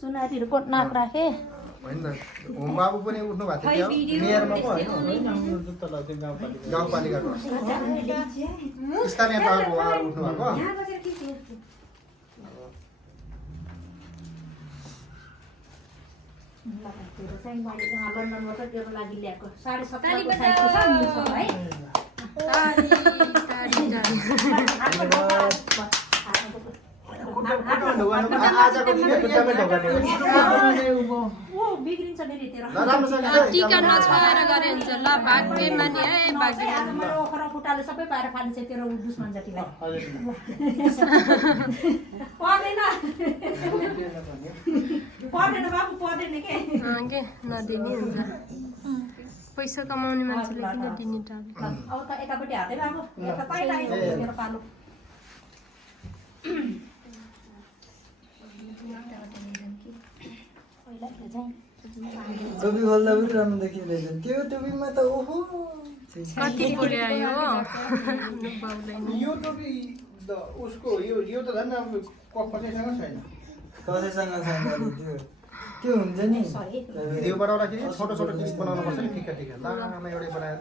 सुनारीहरुको नाक राखे हैन होम बाबु पनि उठ्नु भएको थियो मेयरमा पो हैन गाउँपालिकाको स्थानीय तहको उहाँहरु उठ्नु भएको लन्डनबाट तेरो लागि ल्याएको 7.5 आजको दिनै खुट्टामै ढोकाने बिग्रिन्छ फेरि तेरो टीका नछाएर गरे हुन्छ ल भाग्य माने है भाग्य ओखरा फुटाले सबै पाएर खान्छ तेरो दुश्मन जतिलाई पर्दैन बाबु पर्दैन के नदिने हुन्छ पैसा कमाउने मान्छेले किन दिने त अब त एकापट्टि हातै बाबु यता पाइला मेरो पालो टोपी खोल्दा पनि राम्रो देखिँदैछ त्यो टोपीमा त ओहो कति बोले आयो यो टोपी उसको यो त झन् अब कसैसँग छैन कसैसँग छैन त्यो त्यो हुन्छ नि भिडियो बनाउँदाखेरि छोटो छोटो क्लिप बनाउनु पर्छ नि ठिक्क ठिक्क लामा एउटै बनाएर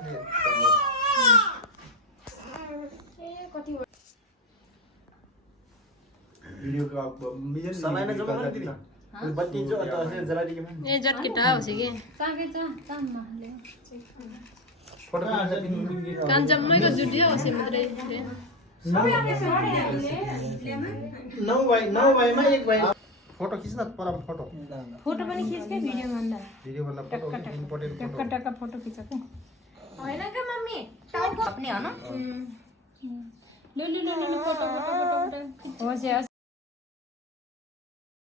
समय में जो बना दी बत्ती जो तो ऐसे जला दी के ए झट्केटा हो कि कान जम्मैको जुडियो हो मात्रै नौ भाई में एक भाई फोटो खिच्न परम फोटो फोटो पनि खिच के भिडियो भन्दा भिडियो भन्दा फोटो इम्पोर्टेन्ट फोटो टक्का फोटो खिचको हैन के मम्मी टाउको अपने हो न ल फोटो होस्